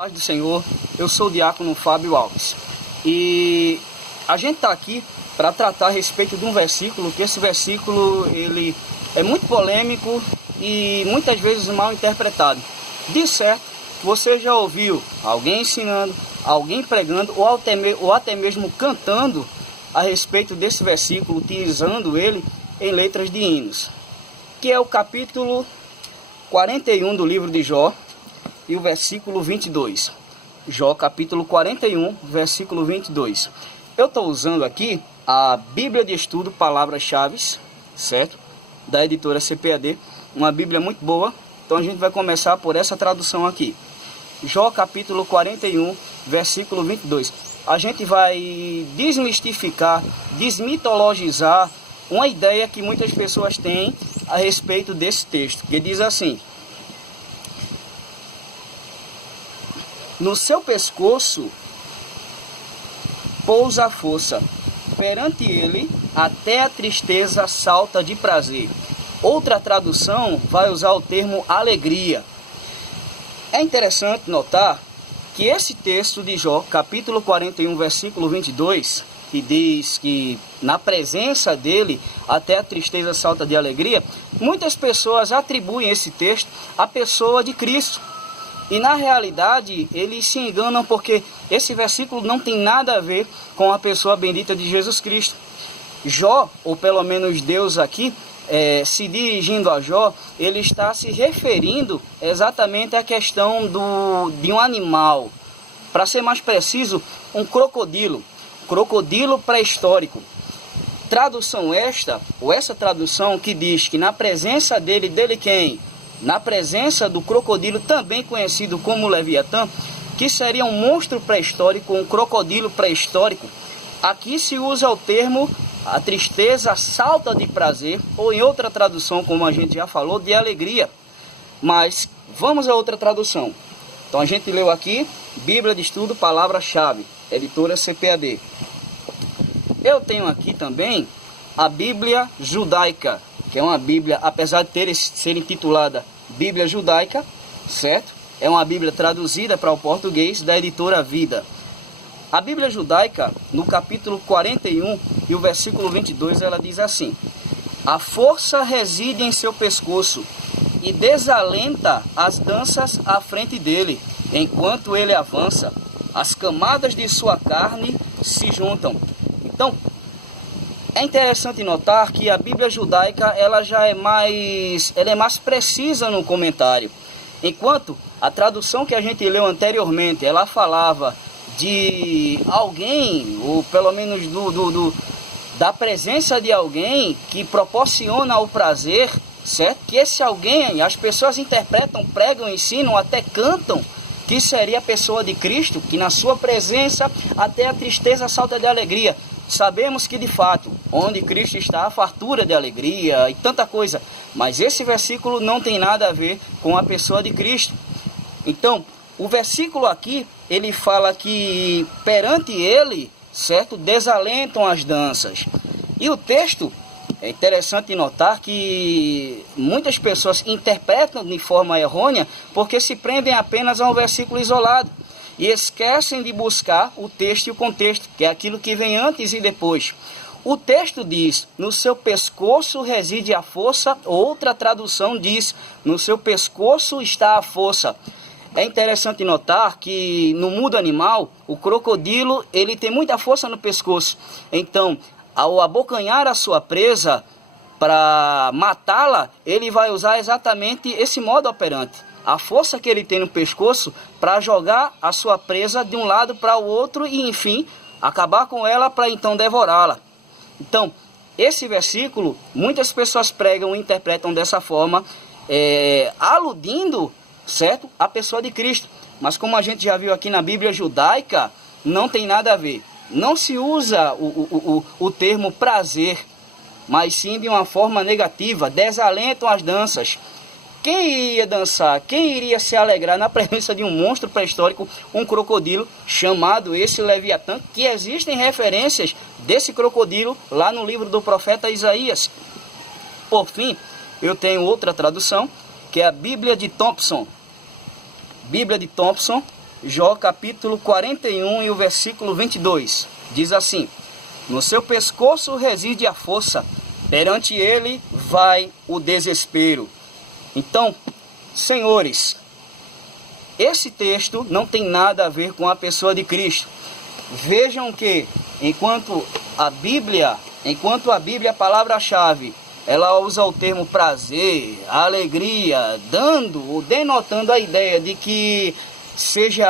Paz do Senhor, eu sou o diácono Fábio Alves e a gente está aqui para tratar a respeito de um versículo, que esse versículo ele é muito polêmico e muitas vezes mal interpretado. De certo, você já ouviu alguém ensinando, alguém pregando ou até mesmo cantando a respeito desse versículo, utilizando ele em letras de hinos, que é o capítulo 41 do livro de Jó, e o versículo 22. Jó, capítulo 41, versículo 22. Eu estou usando aqui a Bíblia de Estudo Palavras-Chave, certo? Da editora CPAD, uma Bíblia muito boa. Então a gente vai começar por essa tradução aqui. Jó, capítulo 41, versículo 22. A gente vai desmistificar, desmitologizar uma ideia que muitas pessoas têm a respeito desse texto, que diz assim: no seu pescoço pousa a força, perante ele até a tristeza salta de prazer. Outra tradução vai usar o termo alegria. É interessante notar que esse texto de Jó, capítulo 41, versículo 22, que diz que na presença dele até a tristeza salta de alegria, muitas pessoas atribuem esse texto à pessoa de Cristo. E na realidade, eles se enganam porque esse versículo não tem nada a ver com a pessoa bendita de Jesus Cristo. Jó, ou pelo menos Deus aqui, se dirigindo a Jó, ele está se referindo exatamente à questão de um animal. Para ser mais preciso, um crocodilo pré-histórico. Tradução esta tradução que diz que na presença dele quem? Na presença do crocodilo, também conhecido como Leviatã, que seria um monstro pré-histórico, um crocodilo pré-histórico. Aqui se usa o termo a tristeza salta de prazer, ou em outra tradução, como a gente já falou, de alegria. Mas vamos a outra tradução. Então a gente leu aqui, Bíblia de Estudo Palavras-Chave, editora CPAD. Eu tenho aqui também a Bíblia Judaica, que é uma Bíblia, apesar de ser intitulada Bíblia Judaica, certo? É uma Bíblia traduzida para o português da editora Vida. A Bíblia Judaica, no capítulo 41 e o versículo 22, ela diz assim: a força reside em seu pescoço e desalenta as danças à frente dele, enquanto ele avança, as camadas de sua carne se juntam. Então, é interessante notar que a Bíblia Judaica ela é mais precisa no comentário. Enquanto a tradução que a gente leu anteriormente, ela falava de alguém, ou pelo menos da presença de alguém que proporciona o prazer, certo? Que esse alguém, as pessoas interpretam, pregam, ensinam, até cantam, que seria a pessoa de Cristo, que na sua presença até a tristeza salta de alegria. Sabemos que de fato, onde Cristo está, há fartura de alegria e tanta coisa. Mas esse versículo não tem nada a ver com a pessoa de Cristo. Então, o versículo aqui, ele fala que perante ele, certo, desalentam as danças. E o texto, é interessante notar que muitas pessoas interpretam de forma errônea porque se prendem apenas a um versículo isolado. E esquecem de buscar o texto e o contexto, que é aquilo que vem antes e depois. O texto diz, no seu pescoço reside a força. Outra tradução diz, no seu pescoço está a força. É interessante notar que no mundo animal, o crocodilo ele tem muita força no pescoço. Então, ao abocanhar a sua presa para matá-la, ele vai usar exatamente esse modo operante. A força que ele tem no pescoço para jogar a sua presa de um lado para o outro e, enfim, acabar com ela para então devorá-la. Então, esse versículo, muitas pessoas pregam e interpretam dessa forma, aludindo, certo, a pessoa de Cristo. Mas como a gente já viu aqui na Bíblia Judaica, não tem nada a ver. Não se usa o termo prazer, mas sim de uma forma negativa, desalentam as danças. Quem iria dançar, quem iria se alegrar na presença de um monstro pré-histórico, um crocodilo, chamado esse Leviatã, que existem referências desse crocodilo lá no livro do profeta Isaías. Por fim, eu tenho outra tradução, que é a Bíblia de Thompson. Bíblia de Thompson, Jó capítulo 41 e o versículo 22. Diz assim: no seu pescoço reside a força, perante ele vai o desespero. Então, senhores, esse texto não tem nada a ver com a pessoa de Cristo. Vejam que enquanto a Bíblia, a palavra-chave, ela usa o termo prazer, alegria, dando ou denotando a ideia de que seja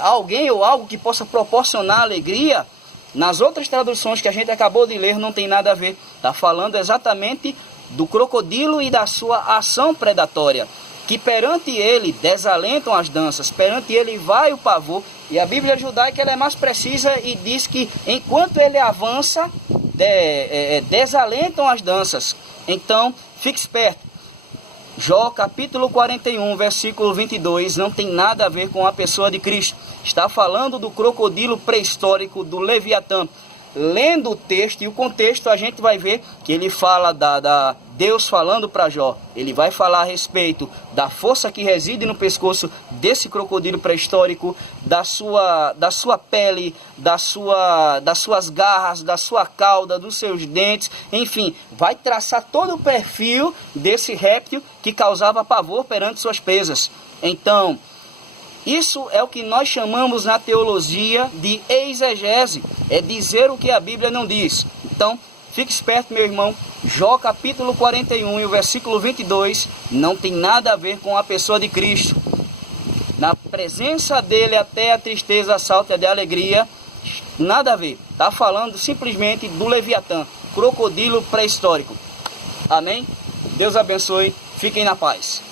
alguém ou algo que possa proporcionar alegria. Nas outras traduções que a gente acabou de ler não tem nada a ver. Está falando exatamente do crocodilo e da sua ação predatória, que perante ele desalentam as danças, perante ele vai o pavor. E a Bíblia judaica ela é mais precisa e diz que enquanto ele avança, desalentam as danças. Então, fique esperto. Jó capítulo 41, versículo 22, não tem nada a ver com a pessoa de Cristo. Está falando do crocodilo pré-histórico, do Leviatã. Lendo o texto e o contexto, a gente vai ver que ele fala Deus falando para Jó. Ele vai falar a respeito da força que reside no pescoço desse crocodilo pré-histórico, da sua pele, das suas garras, da sua cauda, dos seus dentes, enfim, vai traçar todo o perfil desse réptil que causava pavor perante suas presas. Então, isso é o que nós chamamos na teologia de exegese, é dizer o que a Bíblia não diz. Então, fique esperto, meu irmão. Jó capítulo 41 e o versículo 22 não tem nada a ver com a pessoa de Cristo. Na presença dele até a tristeza salta de alegria, nada a ver. Está falando simplesmente do Leviatã, crocodilo pré-histórico. Amém? Deus abençoe. Fiquem na paz.